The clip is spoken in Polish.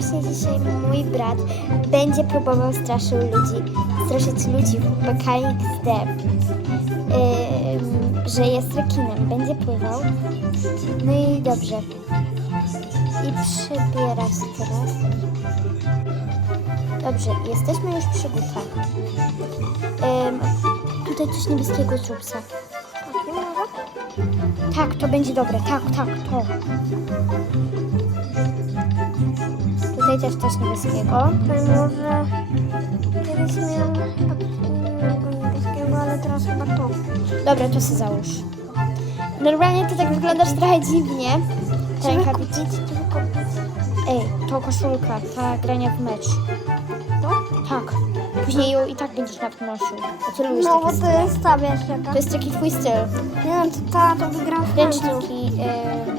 właśnie dzisiaj mój brat będzie próbował straszył ludzi, straszyć ludzi w PKXD, Ym, że jest rekinem, będzie pływał. No i dobrze. I przybiera się teraz. Dobrze, jesteśmy już przy butach. Ym, tutaj coś niebieskiego se. Tak, to będzie dobre. Tak, tak, to. Tutaj też coś niebieskiego. Może kiedyś miałam niebieskiego, ale teraz chyba to. Dobra, to się załóż. Normalnie to tak wyglądasz trochę dziwnie. Czy Ręka wykupić? Ej, to koszulka, ta grania w mecz. To? Tak. Później ją i tak będziesz nawet nosił. A ty lubisz No, taki bo styl. to jest ta, wiesz, jaka. To jest taki twój styl. Nie wiem, to ta, to wygram w końcu. Ręczniki, yy,